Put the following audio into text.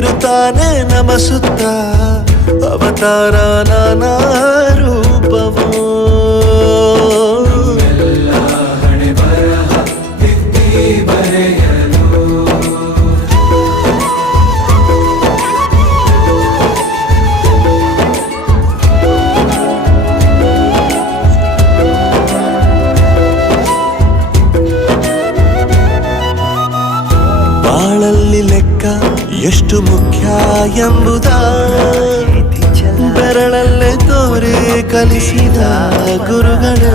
ಇರುತ್ತಾನೆ ನಮಸುತ್ತ ಅವತಾರ ನಾನಾ ರೂಪವೋ ಬಾಳಲ್ಲಿ ಲೆಕ್ಕ ಎಷ್ಟು ಮುಖ್ಯ ಎಂಬುದ ಬೆರಳಲ್ಲೇ ತೋರಿ ಕಲಿಸಿದ ಗುರುಗಳೇ